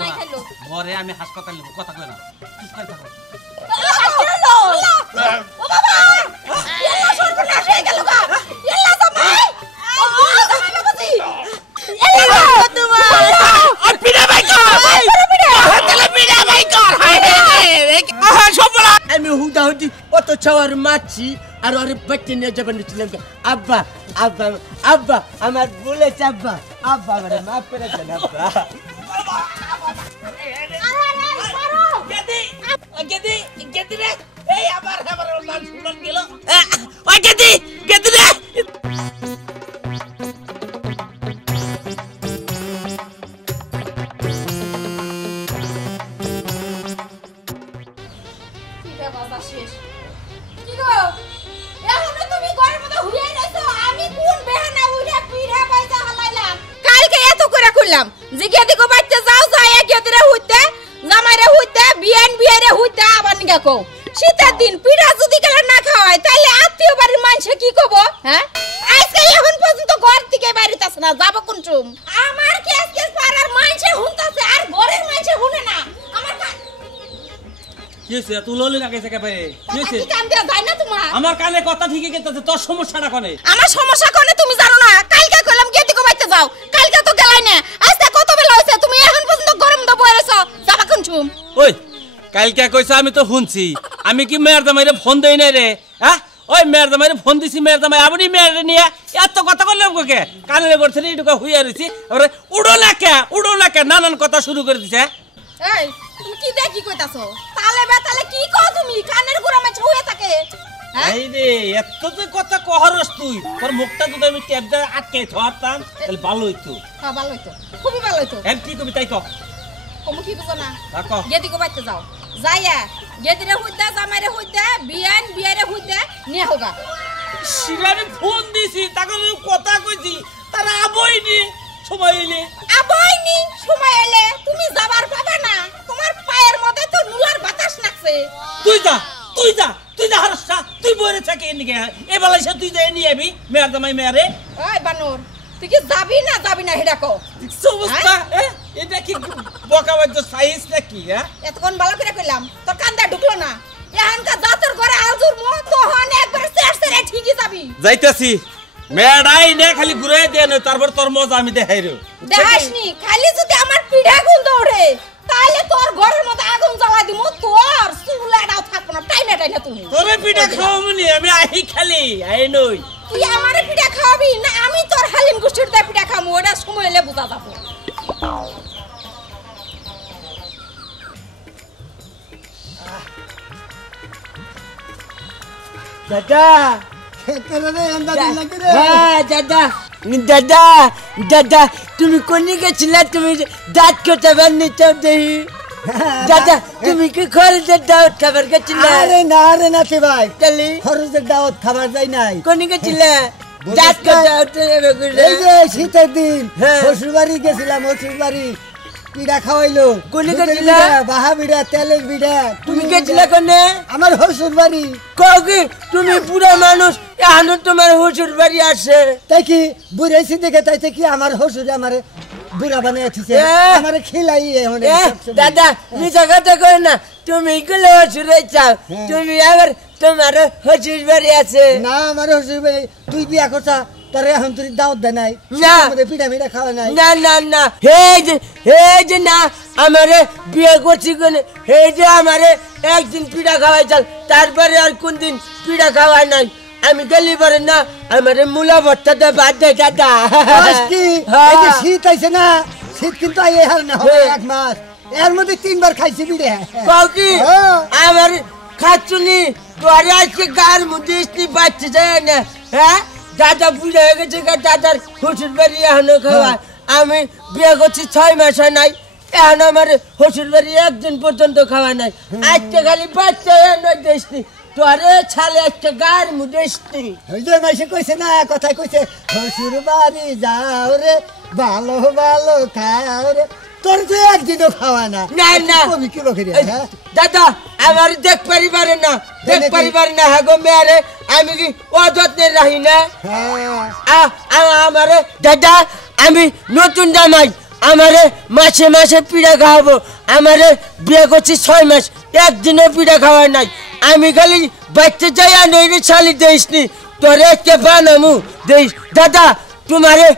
নাই খাইলো মরে আমি হাসপাতালে নেব কথা কই না চুপ করে থাকো ও বাবা এলা সর্বনাশ হয়ে গেল গা এলা জামাই ও জামাই বাবাজি এলা তোমার আর পিড়া ভাই কর তাহলে পিড়া ভাই কর আহা সবলা আমি হুদাহুদি অত ছাওয়ার মাছি আর ওরে বাচ্চা নিয়ে যাবেন ছিলাম আব্বা আব্বা আব্বা আমার বলেছে আব্বা আব্বা আমারে মাফ করে দেন আব্বা গেদি রে এই আবার মান সম্মান গেল ওই গেদি রে যে গেদি কো বাইতে যাও যায় গেদি রে হইতে জামাই রে হইতে বিয়ান বিয়ারে হইতে আবার নিগা কো শীতের দিন পিঠা যদি গেলে না খাওয়ায় তাইলে আত্মীয় বাড়ির মানুষে কি কব হ্যাঁ আজকে এখন পর্যন্ত ঘর থেকে বাইরেতাছ না যাব কোন চুম আমার কেস কেস পাড়ার মানুষে হুনতাছে আর ঘরের মানুষে হুনে না আমার কিছে তুই ললি না কইছে কেবে কিছে কি কাম দেয়া যায় না তোমার আমার কানে কথা ঠিকই কইতাছে তোর সমস্যাটা কোনে আমার সমস্যা কোনে তুমি জানো না কালকে কইলাম গেদি কো বাইতে যাও কালকে তো গেলাই না আজকে কত বেলা হইছে তুমি এখন পর্যন্ত গরম দা বইরেছো যাবা কোন চুম ওই কালকে কইছা আমি তো শুনছি আমি কি মেয়ের জামাইরে ফোন দেই নাই রে হ্যাঁ ওই মেয়ের জামাইরে ফোন দিছি মেয়ের জামাই আপনি মেয়ের নিয়ে এত কথা কইলাম কোকে কানে করছে এইটুকা হুইয়া রইছি আরে উড়ো না কে নানান কথা শুরু করে দিছে এই তুমি কি দেখি কইতাছো তালে বেতালে কি কও তুমি কানের গোড়া মাছ হয়ে থাকে এই রে এত তো কথা কহরস তুই তোর মুখটা যদি আমি ট্যাপ দিয়ে আটকে ধরতাম তাহলে ভালো হইতো হ্যাঁ ভালো হইতো খুবই ভালো হইতো এম কি কবি তাই কও কম কি বুঝো না রাখো গেদি কো বাইতে যাও যাইয়া গেদিরে হইতা জামাইরে হইতা বিয়ান বিয়ারে হইতা নিয়ে হোগা শিরারে ফোন দিছি তাকে কথা কইছি তারা আবইনি সময় এলে আবইনি সময় এলে তুমি যাবার পাবে না তোমার পায়ের মধ্যে তো নুলার বাতাস নাকছে তুই যা হারসা তুই বইরে থাকে এদিকে এ বেলায় তুই যাই নিয়ে আবি মেয়ার জামাই মেয়ারে ওই বানর তুই কি যাবি না হেডা কও সমস্যা এটা কি বকা বাদ্য সাইজ নাকি হ্যাঁ এতক্ষণ ভালো করে কইলাম তোর কান্দা ঢুকলো না এখানকার জাতর ঘরে আলজুর মো তখন একবার সেরে ঠিকই যাবি যাইতাছি মেডাই নে খালি ঘুরে দে না তারপর তোর মজা আমি দেখাইরো দেখাসনি খালি যদি আমার পিঠা গুন্দ ওঠে তাহলে তোর ঘরের মধ্যে আগুন জ্বালা দিমু তোর চুলাটাও থাকবো না টাইনা তুমি তোরে পিঠা খাওয়ামনি আমি আহি খালি আই নই তুই আমারে পিঠা খাওয়াবি না আমি তোর হালিম গুষ্টির দা পিঠা খামু ওটা সময় এলে বুঝা যাবো দাদা দাদা দাদা তুমি কোনি গেছিলা তুমি দাঁত খেতে পারনি দেখি দাদা তুমি কি খরচের দাওয়াত খাবার গেছিলে আরে না তে ভাই তাহলে খরচের দাওয়াত খাবার যাই নাই কোনি গেছিলে দাঁত খেতে এই যে শীতের দিন শ্বশুর বাড়ি গেছিলাম শ্বশুর বাড়ি পিঠা খাওয়াইলো কোনি গেছিলে বাহা বিড়া তেলের বিড়া তুমি গেছিলে কোনে আমার শ্বশুর বাড়ি কওকি তুমি পুরা মানুষ এখনো তোমার শ্বশুর বাড়ি আসে তাই কি বুড়াইছি দেখে তাইতে কি আমার শ্বশুর আমারে বুড়া বানিয়ে দিছে আমারে খিলাই দাদা নিজে কথা কই না তুমি গুলো শ্বশুরে চাও তুমি আবার তোমার শ্বশুর বাড়ি আছে না আমার শ্বশুর বাড়ি তুই বিয়া করছা তোর এখন তুই দাওয়াত দে নাই না পিঠা মিঠা খাওয়া নাই না না না হে যে না আমারে বিয়ে করছি কোনে হে যে আমারে একদিন পিঠা খাওয়াই চাল তারপরে আর কোন দিন পিঠা খাওয়াই নাই আমি গেলি পারে না আমারে মূলা ভর্তা দে বাদ দে দাদা কি এই যে শীত আইছে না শীত কিন্তু আই হার না হবে এক মাস এর মধ্যে 3 বার খাইছি পিঠা কও কি আমার খাচ্ছুনি তোরে আজকে গার মধ্যে ইস্তি বাচ্চা যায় না হ্যাঁ দাদা বুড়া হয়ে গেছে দাদার শ্বশুর বাড়ি এখনো খাওয়া আমি বিয়ে করছি 6 মাস হয় নাই এখন আমার শ্বশুর বাড়ি একদিন পর্যন্ত খাওয়া নাই আজকে খালি বাচ্চা এনে দেশনি তোরে ছালে একটা গার মুদেশনি ওই যে মাইসে কইছে না কথাই কইছে শ্বশুর বাড়ি যাও রে ভালো ভালো খাও রে তোর তো একদিনও খাওয়া না না না কবি কি লোকে রে দাদা আমার দেখ পারিবারে না হ্যাঁ গো মেয়ারে আমি কি অযত্নে রাহি না আমারে দাদা আমি নতুন জামাই আমারে মাসে মাসে পিঠা খাওয়াবো। আমারে বিয়ে করছি 6 মাস, একদিনও পিঠা খাওয়ার নাই। আমি খালি বাচ্চা যাই আর নইলে ছালি দেইসনি, তোরে একটা বানামু দেইস। দাদা তোমারে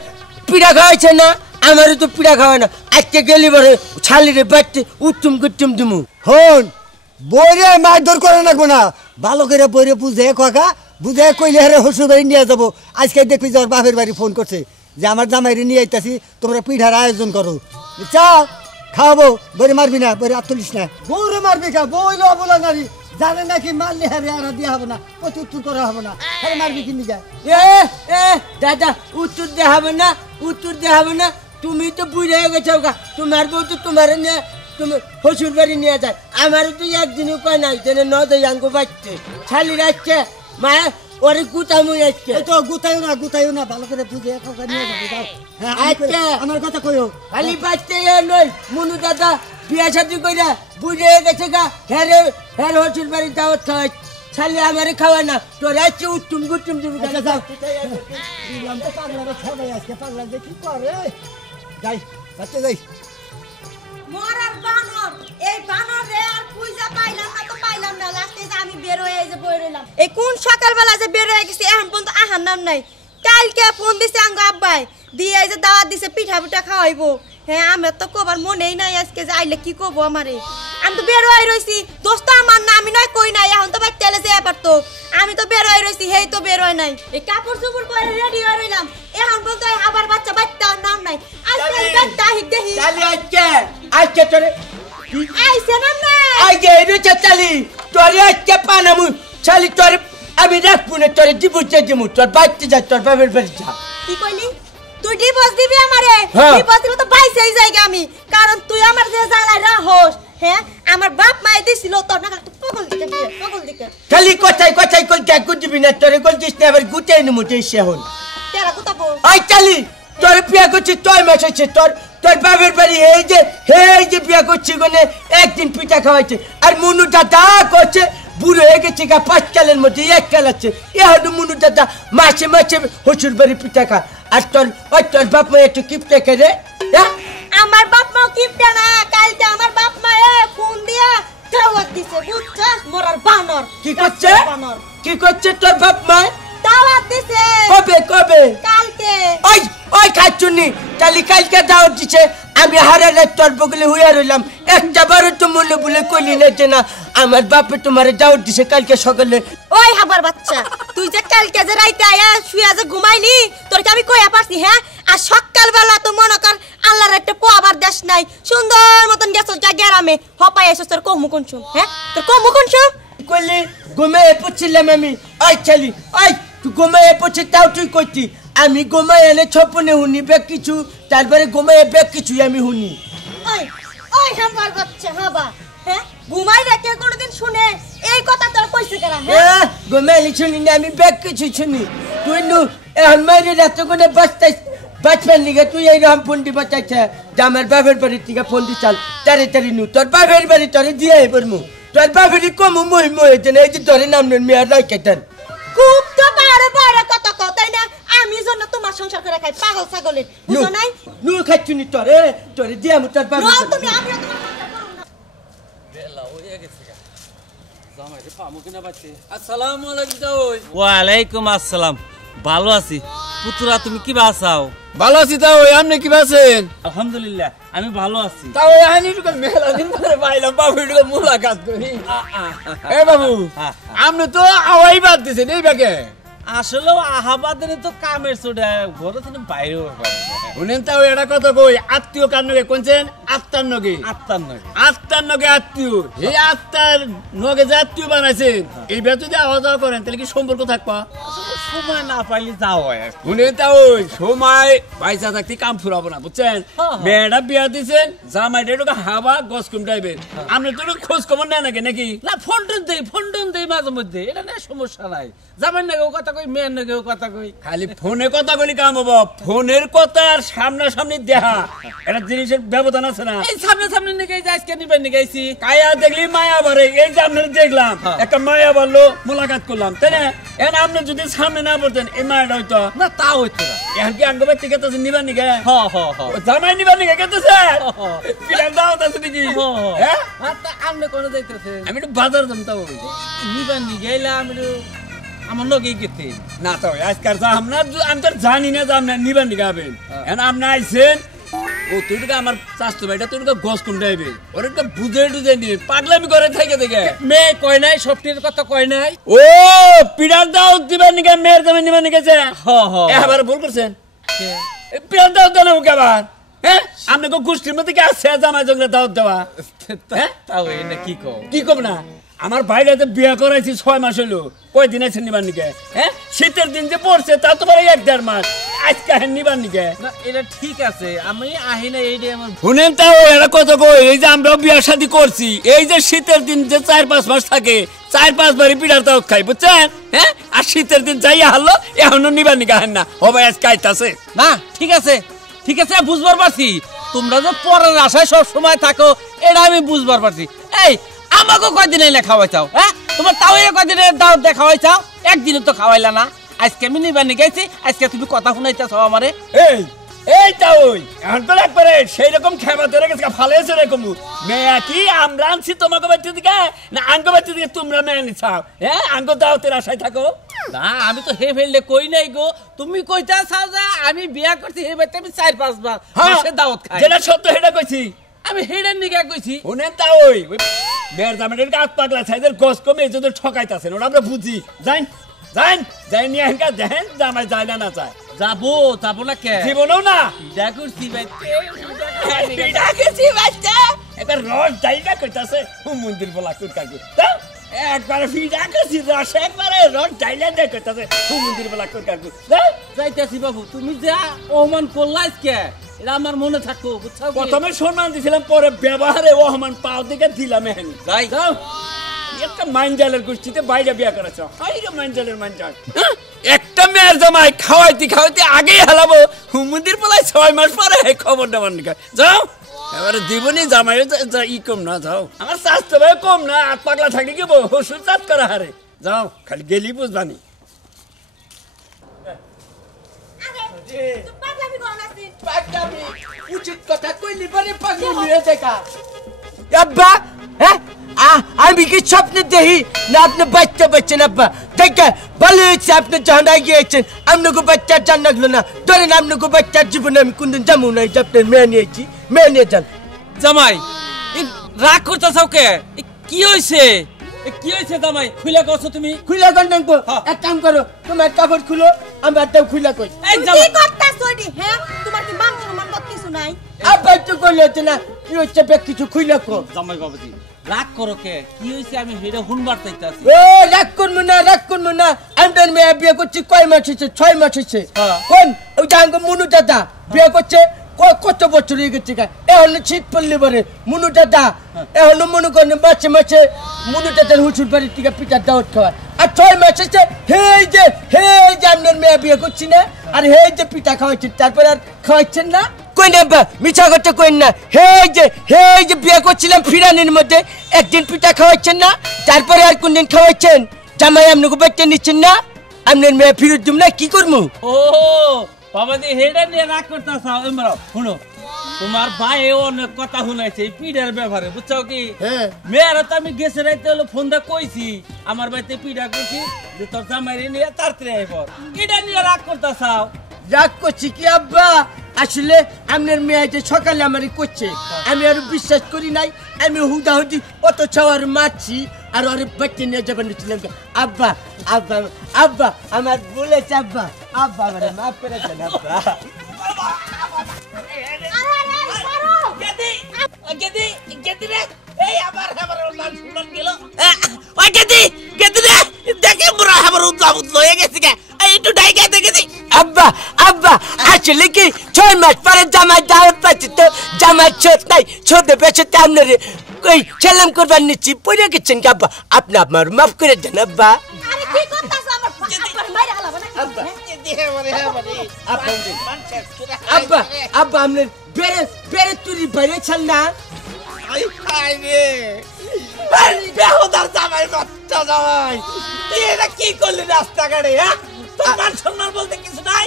পিঠা খাওয়াইছে না, আমারও তো পিঠা খাওয়ায় না। আজকে গেলি বলে ছালিরে বাচ্চা উত্তম কুত্তম দিমু। হন বইরে মারধর করে রাখবো না, ভালো করে বইরে বুঝে কাকা বুঝে কইলে হেরে শ্বশুর বাড়ি নিয়ে যাবো। আজকে দেখবি যে ওর বাপের বাড়ি ফোন করছে যে আমার জামাইরে নিয়ে আইতাছি, তোমরা পিঠার আয়োজন করো, চা খাওয়াবো। বইরে মারবি না, বইরে আত্মলিস না, বউরে মারবি খা। বইলে অবলা নারী জানে নাকি মারলে হারে আর দিয়া হবে না, প্রত্যুত্তর করা হবে না, হারে মারবি কিনি যায়। দাদা উত্তর দেওয়া হবে না, উত্তর দেওয়া হবে না। তুমি তো বুড়ে হয়ে গেছো গা, তোমার বউ তো তোমার নিয়ে তুমি শ্বশুর বাড়ি নিয়ে যায়। আমারও তো একদিনও কয় নাই যেন নদে বাচ্চে ছালি রাখছে মায়া ওরে গুতামু আসছে। এই তো গুতাইও না, ভালো করে বুঝে কাকা নিয়ে যাবো, যাও। হ্যাঁ আচ্ছা আমার কথা কইও। খালি বাচ্চা নয়, মনু দাদা বিয়া শাদি কইরা বুড়ে হয়ে গেছে গা, হ্যারে শ্বশুর বাড়ি দাওয়াত খাওয়াই ছালি আমারে খাওয়ায় না। তোর আসছে উত্তম গুত্তম তুমি আচ্ছা, যাও। বললাম তো পাগলারা সবাই আজকে পাগলা যে কি করে। যাই বাচ্চা যাই। মরার বানর, এই বানর রে আর খুঁজে পাইলাম না তো পাইলাম না। লাস্টে যে আমি বের হয়ে যে বই রইলাম। এই কোন সকালবেলা যে বের হয়ে গেছি এখন পর্যন্ত আহার নাম নাই। কালকে ফোন দিছে আঙ্গ আব্বাই দিয়ে এই যে দাওয়াত দিছে পিঠা পিঠা খাওয়াইবো। হ্যাঁ আমার তো কবার মনেই নাই আজকে যে আইলে কি করবো আমারে। আমি তো বের হয়ে রইছি, দোস্ত আমার না, আমি নয় কই নাই। এখন তো বাইতে এলে যে এবার তো আমি তো বের হয়ে রইছি, হেই তো বের হয় নাই। এই কাপড় চোপড় পরে রেডি হয়ে রইলাম, এখন পর্যন্ত আবার বাচ্চা বাচ্চা নাম নাই। আজকে বাচ্চা হিক দেখি চালি আজকে তোরে আইছে নাম নাই। আজকে এদিকে চালি তোরে আজকে পানামু চালি তোরে আমি রাখবো না, তোরে ডিভোর্স দিমু। তোর বাচ্চা যা, তোর বাপের বাড়ি যা। কি কইলি তুই ডিভোর্স দিবি আমারে? হ্যাঁ। ডিভোর্স দিলে তো বাইসেই যাইগা আমি, কারণ তুই আমার যে জ্বালায় রাহস। হ্যাঁ আমার বাপ মাই দিছিল তোর না, তুই পাগল দিকে বিয়ে, পাগল দিকে। খালি কথাই কই কে দিবি না, তোরে কল দিস না, আবার গুটাই নিমু দেশে হল। তেরা কুতাবো আই চালি তোর বিয়া করছি 6 মাস হয়েছে, তোর বাপের বাড়ি এই যে বিয়া করছি কোনে একদিন পিঠা খাওয়াইছে। আর মুনু দাদা করছে বুড়ো হয়ে গেছে গা, 5 কালের মধ্যে 1 কাল আছে। এখন মুনু দাদা মাসে মাসে শ্বশুর বাড়ি পিঠা খা। আর তোর বাপ মা একটু কিপটা করে। আমার বাপ মা কিপটা না, কালকে আমার বাপ মা ফোন দিয়া দাওয়াত দিছে, বুঝছস? মরার বানর কি করছে বানর তোর বাপ মা? দাওয়াত দিছে। কবে কালকে। ওই খাচ্ছুনি কালি কালকে দাওয়াত দিছে। আমি হারা রাত তোর বগলে হইয়া রইলাম, একটা বারো তো মনে বলে কইলি না না আমার বাপে তোমার দাওয়াত দিছে কালকে সকালে। ওই হাবার বাচ্চা, তুই যে কালকে যে রাইতে আয়া শুয়ে যে ঘুমাইলি, তোর কি আমি কইয়া পারছি? হ্যাঁ আর সকালবেলা তো মনে কর আল্লাহর একটা পোয়াবার দেশ নাই, সুন্দর মতন গেছস যা গ্রামে হপাই এসেছ। তোর কমু কোন শুন? হ্যাঁ তোর কমু কোন শুন? কইলি ঘুমাইয়ে পড়ছিলাম আমি। ওই চালি তুই ঘুমাইয়ে পড়ছি তাও তুই কইতি। আমি ঘুমাই এনে ছপনে হুনি বেগ কিছু, তারপরে ঘুমাইয়ে বেগ কিছুই আমি হুনি। ওই হাবার বাচ্চা হাবা, হ্যাঁ ঘুমাই রেখে কোনদিন শুনে এই কথা তোর কইছে কেন? হ্যাঁ ঘুমাইলি শুনি না, আমি বেগ কিছু শুনি। তুই নু এখন মাইরে রাত কোনে বাঁচবেন লিগে তুই এইরকম ফোন দি বাঁচাইছে যে আমার বাপের বাড়ির থেকে ফোন দি চাল তাড়াতাড়ি নু। তোর বাপের বাড়ি তোরে দিয়ে পড়মু, তোর বাপেরই কমু মই মহেছেন। এই যে তোরে নাম নেন মেয়ার রাইকেতেন। খুব তো বারে কথা কও তাই না? আমি জন্য তোমার সংসার করে খাই পাগল ছাগলের, বুঝো নাই? নু খাচ্ছুনি তোরে দিয়ে আমি তোর বাপের নাও তুমি, আমিও তোমার সংসার করব না। বেলা হয়ে গেছে গা। জামাইরে পামু কিনা বাচ্চা। আসসালামু আলাইকুম জামাই। ওয়ালাইকুম আসসালাম। ভালো আছি। পুতুরা তুমি কি বাসাও? ভালো আছি। তাও আপনি কি আছেন? আলহামদুলিল্লাহ আমি ভালো আছি। তাও আমি মেলা দিন পরে পাইলাম বাবুর মুলাকাত করি। এ বাবু আপনি তো আওয়াই বাদ দিছেন এই বাকে। আসলে আহাবাদের তো কামের চোটা ঘরে থেকে বাইরে শুনেন তাও এটা কথা কই, আত্মীয় কার নগে কোনছেন? আত্মার নগে। আত্মার নগে আত্মীয়, এই আত্মার নগে যে আত্মীয় বানাইছেন এই বেত যদি আওয়া যাওয়া করেন তাহলে কি সম্পর্ক থাকবা? সময় না পাইলে যাও হয়। শুনেন তাও সময় পয়সা থাকতে কাম ফুরাবো না, বুঝছেন? মেয়েটা বিয়া দিচ্ছেন, জামাইটা একটু হাবা গছ কুম টাইপের। আপনি তো খোঁজ খবর নেয় নাকি নাকি? না ফোন টোন দেই মাঝে মধ্যে, এটা নিয়ে সমস্যা নাই। জামাইর নাগেও কথা কই, মেয়ের নাগেও কথা কই। খালি ফোনে কথা বলি কাম হবো? ফোনের কথা আর সামনাসামনি দেখা এটা জিনিসের ব্যবধান আছে। আছে না এই সামনে সামনে নিয়ে যাই আজকে নিবেন নিয়ে গেছি কায়া দেখলি মায়া বারে এই যে আপনার দেখলাম একটা মায়া বললো মোলাকাত করলাম তাই না এখন আপনি যদি সামনে না পড়তেন এই মায়াটা হইতো না তা হইতো না এখন কি আঙ্গ ব্যক্তি কেতেছে নিবার নিকে হ হ হ জামাই নিবার নিকে কেতেছে পিলার দাও আছে নাকি হ্যাঁ তা আমনে কোন যাইতেছে আমি একটু বাজার জমতা বলি নিবেন নিয়ে গেলাম আমি আমার লগে গেতে না তো আজকাল যা আমরা আমি তো জানি না যে আপনার নিবার নিকে হবেন এখন আপনি আইছেন ও তুই আমার চাষতো ভাইটা তুই গোস কোন যাইবে ওর একটা বুঝে টুঝে নিয়ে পাগলামি করে থেকে দেখে মেয়ে কয় নাই সবটির কথা কয় নাই ও পিড়ার দাও দিবার নিকে মেয়ের দামে নিবার নিকেছে হ হ এবার ভুল করছেন পিড়ার দাও দেন ওকে আবার হ্যাঁ আপনাকে গোষ্ঠীর মধ্যে কি আছে জামাই জঙ্গলে দাওয়াত দেওয়া তাও এই না কি কও কি কব না আমার ভাইরা তো বিয়ে করাইছি 6 মাস হলো কয়দিন আছে নিবার নিকে হ্যাঁ শীতের দিন যে পড়ছে তা তো প্রায় 1.5 মাস আজকে হেন নিবার নিকে না এটা ঠিক আছে আমি আহি না এইটাই আমার শুনেন তাও এরা কত কই এই যে আমরা বিয়ে শাদী করছি এই যে শীতের দিন যে 4-5 মাস থাকে 4-5 বারই পিঠার দাওয়াত খাই বুঝছেন হ্যাঁ আর শীতের দিন যাইয়া হারলো এখনো নিবার নিকে হেন না ও ভাই আজকে আইতাছে না ঠিক আছে বুঝবার পারছি তোমরা যে পরের আশায় সব সময় থাকো এটা আমি বুঝবার পারছি এই আমাকে কয়দিন এনে খাওয়াই চাও হ্যাঁ তোমার তাও কয়দিন দাও খাওয়াই চাও একদিনে তো খাওয়াইলা না আজকে আমি নিবার নিয়ে গেছি আজকে তুমি কথা শুনাইতেছ আমারে এই এই তা ওই এখন তো একবারে সেই রকম খেবা ধরে গেছে ভালো আছে এরকম মেয়া কি আমরা আনছি তোমাকে বাড়িতে দিকে না আঙ্গ বাড়িতে দিকে তোমরা মেয়ে নিছাও হ্যাঁ আঙ্গ দাওতের আশায় থাকো না আমি তো হে ফেললে কই নাই গো তুমি কইতা চাও যে আমি বিয়া করছি হে বাড়িতে আমি 4-5 বার মাসে দাওয়াত খাই যেটা সত্য সেটা কইছি আমি হেডের নিগা কইছি শুনেন তা ওই মেয়ের জামাইয়ের গাছ পাগলা সাইজের গোস কমে যদি ঠকাইতাছেন ওরা আমরা বুঝি যাই নিয়ে এনকা দেখেন জামাই যায় না চায় যাবো না কে জীবনও না বিয়া করছি বাইতে একটা রস ডাইটা কইতাছে মন্দির বলা কুরকাকু একবারে ফিডা করছি রস একবারে রস ডাইলা দেয় কইতাছে মন্দির বলা কুরকাকু যাইতাছি বাবু তুমি যা অমান করলাইস কে এটা আমার মনে থাকো বুঝছো প্রথমে সম্মান দিছিলাম পরে ব্যবহারে অহমান পাও দিকে দিলাম এখন যাই যাও একটা মাইনজালের গোষ্ঠীতে বাইরে বিয়া করেছ হাইরে মাইনজালের মাইনজাল একটা মেয়ের জামাই খাওয়াইতে আগেই হালাবো হুমুন্দির পলায় 6 মাস পরে খবর দেবার নিকা যাও এবারে জীবনে জামাই ই কম না যাও আমার স্বাস্থ্য ভাই কম না আট পাগলা থাকি কি হসুর চাপ করা হারে যাও খালি গেলি বুঝবানি উচিত কথা কইলি পরে পাগল হয়ে দেখা আব্বা হ্যাঁ আমি কি স্বপ্নে দেখি না আপনি বাচ্চা পাচ্ছেন আব্বা দেখে ভালো হয়েছে আপনি যখন গিয়েছেন আপনাকে বাচ্চা জান লাগলো না ধরেন আপনাকে বাচ্চার জীবনে আমি কোনদিন যাবো না যে আপনার মেয়ে নিয়েছি মেয়ে নিয়ে যান জামাই রাগ করতেছ কে কি হয়েছে জামাই খুলে কছো তুমি খুলে গান দেখবো এক কাম করো তোমার কাপড় খুলো আমার তাও খুলে কই এই কি জামাই করতাছ ওইডি হ্যাঁ তোমার কি মান সম্মান কিছু নাই আব্বা তো কইলো না কি হচ্ছে বে কিছু খুলে কো জামাই বাবাজি রাগ করো কে কি হয়েছে আমি হেডে হুনবার চাইতাছি ও রাগ করবো না আমাদের মেয়ে বিয়ে করছি কয় মাস হয়েছে 6 মাস হয়েছে কোন ওই জাঙ্গ মুনু দাদা বিয়ে করছে কত বছর হয়ে গেছে এখন শীত পড়লে পরে মুনু দাদা এখন মনে করেন মাসে মুনু দাদার হুচুর বাড়ির থেকে পিঠার দাওয়াত খাওয়ায় আর 6 মাস হচ্ছে হেই যে আপনার মেয়ে বিয়ে করছি না আর হেই যে পিঠা খাওয়াচ্ছেন তারপরে আর খাওয়াচ্ছেন না কই না মিছা কথা কই না হেই যে বিয়ে করছিলাম ফিরানির মধ্যে একদিন পিঠা খাওয়াচ্ছেন না তারপরে আর কোনদিন খাওয়াচ্ছেন জামাই আপনাকে বাচ্চা নিচ্ছেন না আপনার মেয়ে ফিরত দিম না কি করবো ও বাবাজি হেডে নিয়ে রাগ করতেছ এমরা শুনো তোমার ভাই অনেক কথা শুনাইছে পিঠার ব্যাপারে বুঝছো কি মেয়েরা তো আমি গেছে রাইতে হলো ফোন দা কইছি আমার বাড়িতে পিঠা করছি যে তোর জামাইরে নিয়ে তাড়াতাড়ি আইব এটা নিয়ে রাগ করতেছ রাগ করছি কি আব্বা আসলে আপনার মেয়ে যে সকালে আমারই করছে আমি আর বিশ্বাস করি নাই আমি হুদাহুদি অত ছাওয়ার মারছি আর ওর বাচ্চা নিয়ে যাবেন আব্বা আমার বলেছে আব্বা আমার মাফ করে দেন আব্বা আব্বা আসলে কি 6 মাস পরে জামাই দাওয়াত পাচ্ছি তো জামাই ছোট নাই ছোটে পেছতে আপনার ওই ছেলাম করবার নিচ্ছি পড়ে গেছেন কি আব্বা আপনি আমার মাফ করে দেন আব্বা আরে কি করতাছ আমার আব্বার মাইরা হালাবো না আব্বা আপনার বেড়ে তুলি আব্বারে ছাল না আই খাই রে এই বেহুদার জামাই বাচ্চা জামাই তুই এটা কি করলি রাস্তাঘাটে হ্যাঁ তোর মান সম্মান বলতে কিছু নাই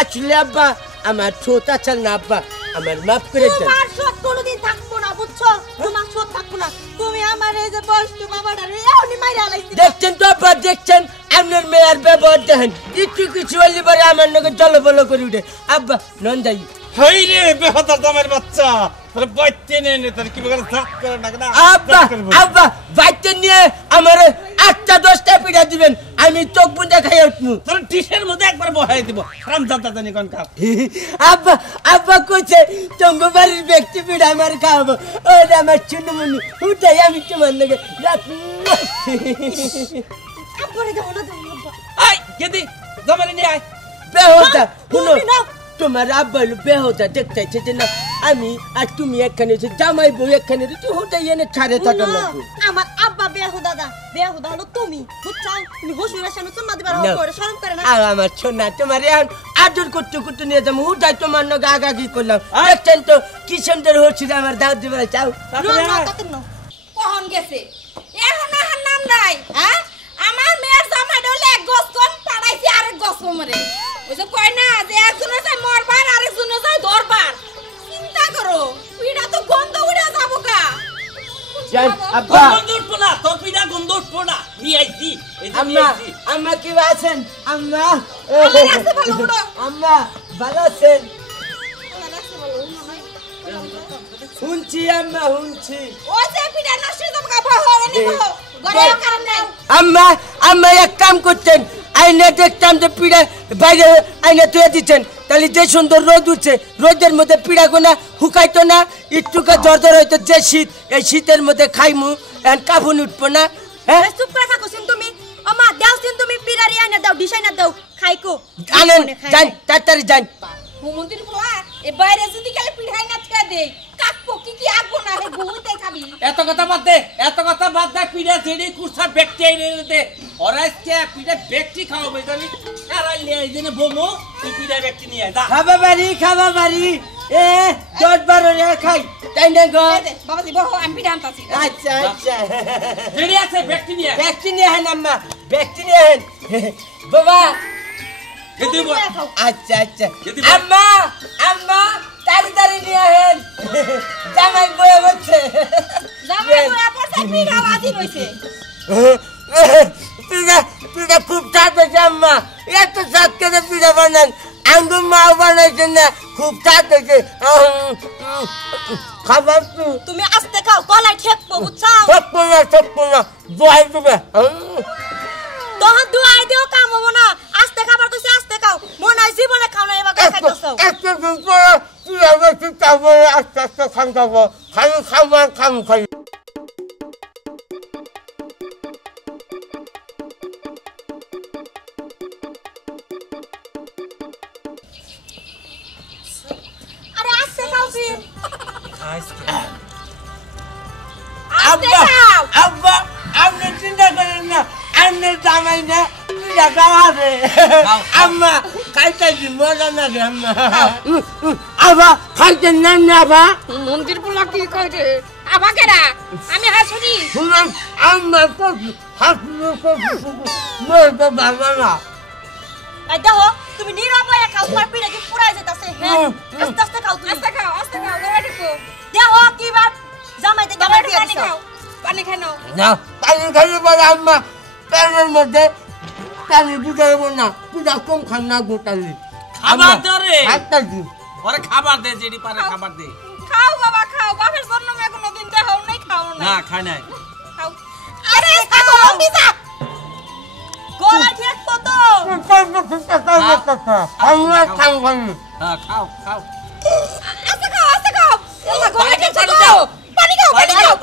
আসলে আব্বা আমার ছোট ছাল না আব্বা আমার মাফ করে দেন তোমার শোধ কোনোদিন থাকবো না বুঝছো তোমার শোধ থাকবো না তুমি আমার এই যে বয়স্ক বাবাটা রে এখনই মাইরা আলাইছি দেখছেন তো আব্বা দেখছেন আপনার মেয়ের ব্যবহার দেখেন একটু কিছু হলে পরে আমার নাকি জলবল করে উঠে আব্বা নন যাই হই রে বেহুদার জামাইর বাচ্চা তোর বাইতে নে তোর কি বলে থাক করে না আব্বা আব্বা বাইতে নিয়ে আমার 8টা 10টা পিঠা দিবেন আমি চোখ বুঁজে খাই উঠবো তোর ডিশের মধ্যে একবার বহাই দিব রাম জাতা জানি কোন কাপ আব্বা আব্বা কইছে তোমার বাড়ির ব্যক্তি পিঠা আমার খাওয়াবো ওরে আমার চুনমুনি উঠাই আমি তোমার নাকি আপরে দেবো না দেবো না আই কেদি জামাই নিয়ে আয় বেহুদা শুনো তুমি নাও। তোমার আব্বা হলো বেহুদা দেখতেছে যে না আমি আর তুমি একখানে জামাই বউ একখানে হুটাই এনে ছাড়ে থাকা লাগবে আমার আব্বা বেহুদা হলো তুমি বুঝছো তুমি হুশুরের সামনে চুম্মা দিবার না। করে শরম করে না আর আমার সোনা তোমার এখন আদর করতে করতে নিয়ে যাবো হুটাই তোমার নগে আগাগি করলাম দেখছেন তো কি সুন্দর হচ্ছিল আমার দাঁত দিবার চাও কখন গেছে এখন আর নাম নাই হ্যাঁ আমার মেয়ের জামাই ডলে এক গস্তন পাড়াইছি আরেক গস্তন মরে ওই যে কয় না যে একজনের যায় মরবার আরেকজনের যায় ধরবার চিন্তা করো পিড়া তো গন্ধ উড়ে যাবো কা জান তোর আব্বা গন্ধ উঠবো না তোর পিঠা গন্ধ উঠবো না নিয়ে আইছি এই যে নিয়ে আম্মা আইছি আম্মা কি আছেন আম্মা আমার কাছে ভালো উঠো আম্মা ভালো আছেন আমার কাছে ভালো উঠো না শুনছি আম্মা শুনছি ওই যে পিড়া নষ্ট হয়ে যাবো কা ভরে নিবো গড়ে কারণ নাই আম্মা আম্মা এক কাম করতেন আইনে দেখতাম যে পিড়া বাইরে আইনে তুলে দিচ্ছেন তাহলে যে সুন্দর রোদ উঠছে রোদের মধ্যে পিড়া গোনা হুকাইতো না একটুকে জ্বর হইতো যে শীত এই শীতের মধ্যে খাইমু এখন কাফুন উঠবো না হ্যাঁ চুপ করে থাকো সিন তুমি আমা দাও সিন তুমি পিড়ারি আইনা দাও ডিসাইনা দাও খাইকো আনেন যান তাড়াতাড়ি যান হুমন্দির বলা এ বাইরে যদি গেলে পিড়াই না ছেড়ে দেই কাকপো কি আগবো না হে গুইতে খাবি এত কথা বাদ দে পিঠা ছেড়ে কুরসা ব্যক্তি আইনে দে ওরাইছে পিঠা ব্যক্তি খাওয়াবে জানি সারাই নিয়ে এই জন্য বমো তুই পিঠা ব্যক্তি নিয়ে যা খাবা বাড়ি এ 10-12 রে খাই তাই না গো বাবাজি বহ আমি পিড়া আনতাছি আচ্ছা আচ্ছা রেডি আছে ব্যক্তি নিয়ে ব্যক্তি নিয়ে হেন আম্মা ব্যক্তি নিয়ে হেন বাবা কিন্তু আচ্ছা আচ্ছা যদি আম্মা আম্মা তাড়াতাড়ি নিয়ে হেন জামাই বয়ে বসছে জামাই বয়া পড়ছে পিড়া বাজি রইছে পিঠা খুব স্বাদ হয়েছে আম্মা এত স্বাদ করে পিঠা বানান আঙ্গুর মাও বানাইছেন না খুব স্বাদ হয়েছে খাবার তুমি আস্তে খাও গলায় ঠেকবো বুঝছাও সব না দোয়াই দেবে তখন দুয়াই দিও কাম হবো না আস্তে খাবার কইছে আস্তে খাও মনে হয় জীবনে খাও না এবার খাইতেছো একটা দিন পরে তুই আবার তুই তারপরে আস্তে আস্তে খান খাবো খাবার খাই আরে আস্তে খাও সিন আব্বা আব্বা আপনি চিন্তা করেন না আপনি জামাই না পিঠা খাওয়াবে আম্মা খাইতেছি মজা না রে আম্মা আব্বা খাইতেন না না আব্বা মন্দির পোলা কি কই রে আবা কেডা আমি হাসুরি শুনুন আম্মা তো হাসলো তো বাবা না এই দেখো তুমি নীরবে খাও তোমার পিড়া কি পুরাই যেতাছে হ্যাঁ আস্তে আস্তে খাও তুমি আস্তে খাও গড়া ঢুকো দেখো কি বাত জামাই দেখে পানি খাও পানি খাও না পানি খাইলে পরে আম্মা প্যানের মধ্যে পানি বুঝাইব না পিঠা কম খান না গোটালি খাবার দে রে খাইতেছি ওরে খাবার দে যেটি পারে খাবার দে খাও বাবা খাও বাপের জন্য মে কোনো দিন দেখাও নাই খাও না না খাই নাই খাও আরে খাও লম্বি যা গলা ঠিক কত আমরা খাম খাই হ্যাঁ খাও খাও আস্তে খাও এলা গলা ঠিক পানি কত দাও। পানি খাও পানি দাও,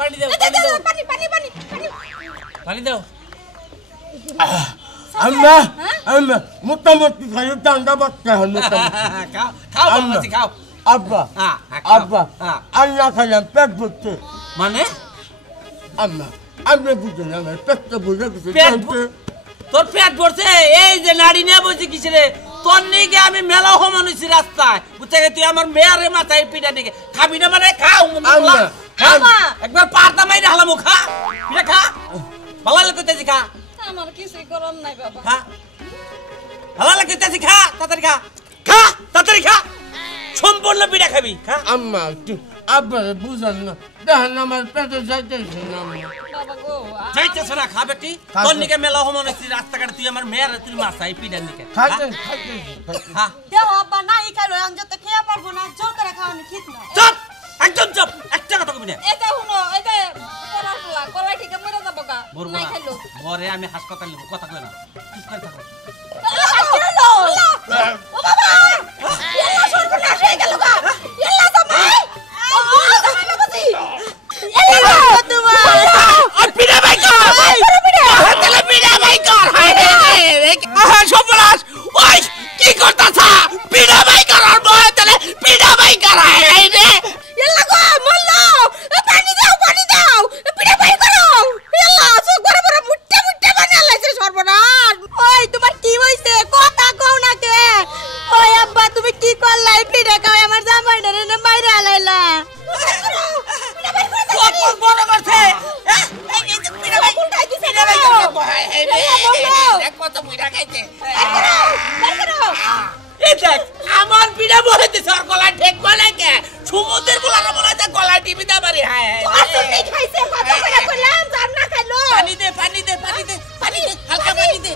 পানি পানি দাও আমরা আমরা মোটামুটি খাই ঠান্ডা বাচ্চা হল খাও খাও বাবাজি খাও আব্বা হ্যাঁ আব্বা আল্লাহ খাইলাম পেট ভরছে মানে আম্মা আপনি বুঝলেন আমার পেটটা বুঝে গেছে পেট তোর পেট ভরছে এই যে নাড়ি নিয়ে বসে কিসে রে তোর নিকে আমি মেলা হমান হইছি রাস্তায় বুঝতে তুই আমার মেয়ারে মাথায় পিঠা নিকে খাবি না মানে খাও একবার পারতা মাইরে হালামু খা পিঠা খা ভালো লাগতেছি খা আমার কিছুই করার নাই বাবা খা ভালো লাগতেছি খা তাড়াতাড়ি খা খা তাড়াতাড়ি খা সম্পূর্ণ পিঠা খাবি খা আম্মা আব্বা বুঝান না দেখেন আমার পেটে যাইতেছে না বাবা গো যাইতেছ না খা বেটি তোর নিকে মেলা হমান হইছি রাস্তাঘাটে তুই আমার মেয়ারে তুই মাথায় পিঠা নিকে খাইতে খা দেও আব্বা নাই খাইলো আমি যত খেয়ে পারবো না জোর করে খাওয়ানো ঠিক না চুপ একদম চুপ একটা কথা কবি না এটা শুনো এটা কলার পোলা কলাই ঠিক মরে যাবো গা বলবো নাই না খাইলো বরে আমি হাসপাতালে নেব কথা কই না চুপ করে থাকো ও বাবা এলা সর্বনাশ হয়ে গেল গা এলা জামাই ও জামাই না বুঝি এলা তোমার আর পিড়া ভাই কর হাতলে পিড়া ভাই কর হায় রে আহা সর্বনাশ ওই কি করতাছা পিড়া ভাই কর আর বয়তলে পিড়া ভাই কর হায় রে এলা গো মল্লো পানি দাও পিড়া ভাই করো এলা সো বড় বড় মুট্টে মুট্টে বানালাইছে সর্বনাশ ওই তোমার কি হইছে কথা কও না কে ওই আব্বা তুমি কি করলাই পিড়া খাও আমার জামাইটারে না মাইরা আলাইলা বড় করছে পিড়া ভাই কোনটাই দিছে পিড়া ভাই কর হায় রে কত পিড়া খাইছে এই দেখ আমার পিড়া বলে দিছে আর গলা ঠিক বলে কে সমুদ্রের গুলার বলে যে গলা টিপি দা পারি হায় আসলে খাইছে কত করে কইলাম জান না খাইলো পানি দে হালকা পানি দে